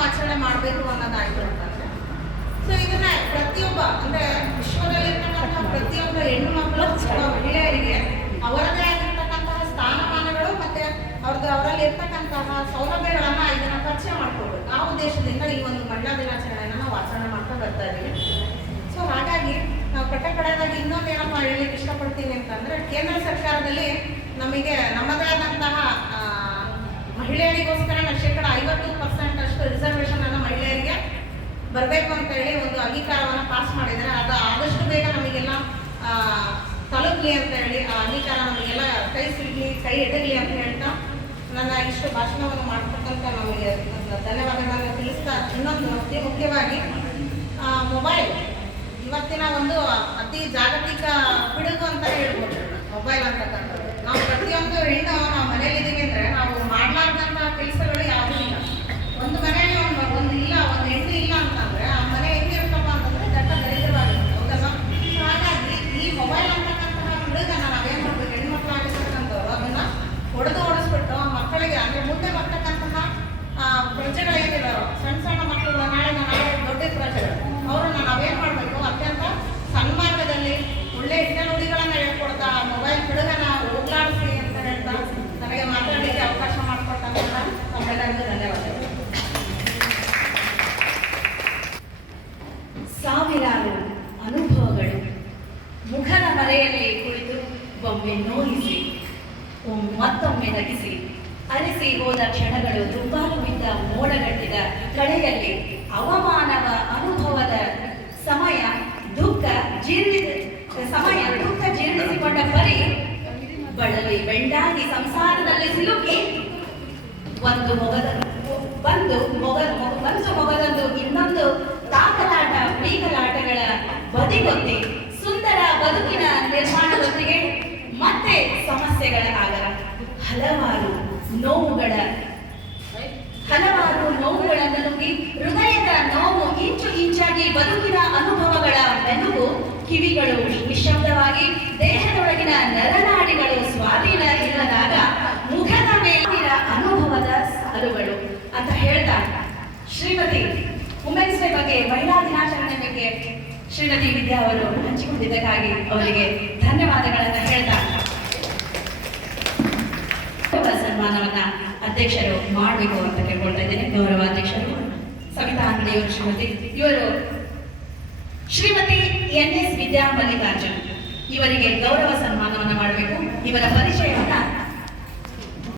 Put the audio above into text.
ಆಚರಣೆ ಮಾಡಬೇಕು ಅನ್ನೋದಾಯ್ತು ಸೊ ಇದನ್ನ ಪ್ರತಿಯೊಬ್ಬ, ಅಂದ್ರೆ ವಿಶ್ವದಲ್ಲಿರ್ತಕ್ಕಂಥ ಪ್ರತಿಯೊಬ್ಬ ಹೆಣ್ಣು ಮಕ್ಕಳು ಮಹಿಳೆಯರಿಗೆ ಅವರದೇ ಆಗಿರ್ತಕ್ಕಂತಹ ಸ್ಥಾನಮಾನಗಳು ಮತ್ತೆ ಅವ್ರದ್ದು ಅವರಲ್ಲಿ ಇರ್ತಕ್ಕಂತಹ ಸೌಲಭ್ಯಗಳನ್ನ ಇದನ್ನ ಪರಿಚಯ ಮಾಡ್ಕೊಳ್ಬೇಕು ಆ ಉದ್ದೇಶದಿಂದ ಈ ಒಂದು ಮಹಿಳಾ ದಿನಾಚರಣೆಯನ್ನ ನಾವು ಆಚರಣೆ ಮಾಡ್ತಾ ಬರ್ತಾ ಇದ್ದೀವಿ ಸೊ ಹಾಗಾಗಿ ನಾವು ಕಟ್ಟ ಇನ್ನೊಂದೇನಪ್ಪ ಹೇಳಲಿಕ್ಕೆ ಇಷ್ಟಪಡ್ತೀನಿ ಅಂತಂದ್ರೆ, ಕೇಂದ್ರ ಸರ್ಕಾರದಲ್ಲಿ ನಮಗೆ ನಮ್ಮದೇ ಆದಂತಹ ಬರಬೇಕು ಅಂತ ಹೇಳಿ ಒಂದು ಅಂಗೀಕಾರವನ್ನು ಪಾಸ್ ಮಾಡಿದ್ದಾರೆ. ಅದು ಆದಷ್ಟು ಬೇಗ ನಮಗೆಲ್ಲ ತಲುಪಲಿ ಅಂತ ಹೇಳಿ, ಆ ಅಂಗೀಕಾರ ನಮಗೆಲ್ಲ ಕೈ ಸಿಗಲಿ, ಕೈ ಎಡಗಲಿ ಅಂತ ಹೇಳ್ತಾ ನನ್ನ ಇಷ್ಟು ಭಾಷಣವನ್ನು ಮಾಡ್ತಕ್ಕಂಥ ನಮಗೆ ಧನ್ಯವಾದಗಳನ್ನು ತಿಳಿಸ್ತಾ ಇನ್ನೊಂದು ಅತಿ ಮುಖ್ಯವಾಗಿ ಮೊಬೈಲ್ ಇವತ್ತಿನ ಒಂದು ಅತಿ ಜಾಗತಿಕ ಪಿಡುಗು ಅಂತ ಹೇಳ್ಬೋದು. ಮೊಬೈಲ್ ಅಂತಕ್ಕಂಥದ್ದು ನಾವು ಪ್ರತಿಯೊಂದು ಹೆಣ್ಣು ನಾವು ಮನೇಲಿದ್ದೀವಿ ಅಂದರೆ ನಾವು ಮಾಡಲಾರ್ದಂಥ ಕೆಲಸಗಳು ಯಾವುದೂ ಇಲ್ಲ ಒಂದು ಮನೆಯಲ್ಲಿ ಒಂದು ಒಂದು ಇಲ್ಲ ಒಂದು ಹೆಣ್ಣು ಇಲ್ಲ ಅಂತಂದ್ರೆ ಆ ಮನೆ ಹೆಂಗಿರುತ್ತಪ್ಪ ಅಂತಂದ್ರೆ ದಟ್ಟ ದರಿದ್ರವಾಗಿರುತ್ತೆ ಹೌದಲ್ವಾ So ಹಾಗಾಗಿ ಈ ಮೊಬೈಲ್ ಅಂತಕ್ಕಂತಹ ಪಿಡುಗನ್ನ ನಾವೇನ್ ಮಾಡ್ಬೇಕು ಹೆಣ್ಮಕ್ಳು ಆಗಿರ್ತಕ್ಕಂಥವ್ರು ಅದನ್ನ ಹೊಡೆದು ಓಡಿಸ್ಬಿಟ್ಟು ಆ ಮಕ್ಕಳಿಗೆ, ಅಂದ್ರೆ ಮುಂದೆ ಬರ್ತಕ್ಕಂತಹ ಪ್ರಜೆಗಳೇನಿದಾರೋ ಸಣ್ಣ ಸಣ್ಣ ಮಕ್ಕಳು, ನಾಳೆ ನಾಳೆ ದೊಡ್ಡ ಪ್ರಜೆಗಳು, ಅವ್ರನ್ನ ನಾವೇನ್ ಮಾಡಬೇಕು? ಅತ್ಯಂತ ಸನ್ಮಾರ್ಗದಲ್ಲಿ ಒಳ್ಳೆ ಹಿತ ನುಡಿಗಳನ್ನ ಹೇಳ್ಕೊಡ್ತಾ ಮೊಬೈಲ್ ಬಿಡುಗನ ಹೋಗ್ಲಾಡಿಸಿ ಅಂತ ಹೇಳ್ತಾ ನನಗೆ ಮಾತಾಡಲಿಕ್ಕೆ ಅವಕಾಶ ಮಾಡಿಕೊಟ್ಟಂತ ತಮ್ಮೆಲ್ಲರಿಗೂ ಧನ್ಯವಾದಗಳು. ಸಾವಿರಾರು ಅನುಭವಗಳು ಮುಖದ ಮರೆಯಲ್ಲಿ ಕುಳಿತು ಬೊಂಬೆ ನೋಯಿಸಿ. ಮತ್ತೊಮ್ಮೆ ನಗಿಸಿ ಅರಿಸಿ ಹೋದ ಕ್ಷಣಗಳು ದುಬ್ಬಾಲು ಬಿದ್ದ ಮೋಡಗಟ್ಟಿದ ಕಳೆಯಲ್ಲಿ ಅವಮಾನವ ಅನುಭವದ ಸಮಯ ದುಃಖ ಜೀರ್ಣಿ ಸಮಯ ದುಃಖ ಜೀರ್ಣಿಸಿಕೊಂಡ ಪರಿ ಬಳಲಿ ಬೆಂಡಾಗಿ ಸಂಸಾರದಲ್ಲಿ ಸಿಲುಕಿ. ಒಂದು ಮೊಗದ ಬಂದು ಮೊಗ ಒಂದು ಮೊಗದೊಂದು ಇನ್ನೊಂದು ತಾಕಲಾಟ ಬೀಗಲಾಟಗಳ ಬದಿಗೊತ್ತಿ ಸುಂದರ ಬದುಕಿನ ಸಮಸ್ಯೆಗಳ ಆಗರ ಹಲವಾರು ನೋವುಗಳ, ಹಲವಾರು ನೋವುಗಳನ್ನು ನುಗ್ಗಿ ಹೃದಯದ ನೋವು ಇಂಚು ಇಂಚಾಗಿ ಬದುಕಿನ ಅನುಭವಗಳ ಮೆಲುಗು ಕಿವಿಗಳು ನಿಶಬ್ದವಾಗಿ ದೇಹದೊಳಗಿನ ನರನಾಡಿಗಳು ಸ್ವಾಧೀನ ಇಲ್ಲದಾಗ ಮುಖದ ಮೇಲಿನ ಅನುಭವದ ಸಾಲುಗಳು ಅಂತ ಹೇಳ್ತಾ ಶ್ರೀಮತಿ ವುಮೆನ್ಸ್ ಡೇ ಬಗ್ಗೆ ಮಹಿಳಾ ದಿನಾಚರಣೆ ಬಗ್ಗೆ ಶ್ರೀಮತಿ ವಿದ್ಯಾ ಅವರು ಹಂಚಿಕೊಂಡಿದ್ದಕ್ಕಾಗಿ ಅವರಿಗೆ ಧನ್ಯವಾದಗಳನ್ನು ಹೇಳ್ತಾ ಸನ್ಮಾನವನ್ನ ಅಧ್ಯಕ್ಷರು ಮಾಡಬೇಕು ಅಂತ ಕೇಳ್ಕೊಳ್ತಾ ಇದ್ದೇನೆ. ಗೌರವ ಅಧ್ಯಕ್ಷರು, ಸವಿತಾ ಶ್ರೀಮತಿ, ಇವರು ಶ್ರೀಮತಿ ಎನ್ ಎಸ್ ವಿದ್ಯಾ ಮಲ್ಲಿಕಾರ್ಜುನ್ ಇವರಿಗೆ ಗೌರವ ಸನ್ಮಾನವನ್ನ ಮಾಡಬೇಕು. ಇವರ ಪರಿಚಯವನ್ನ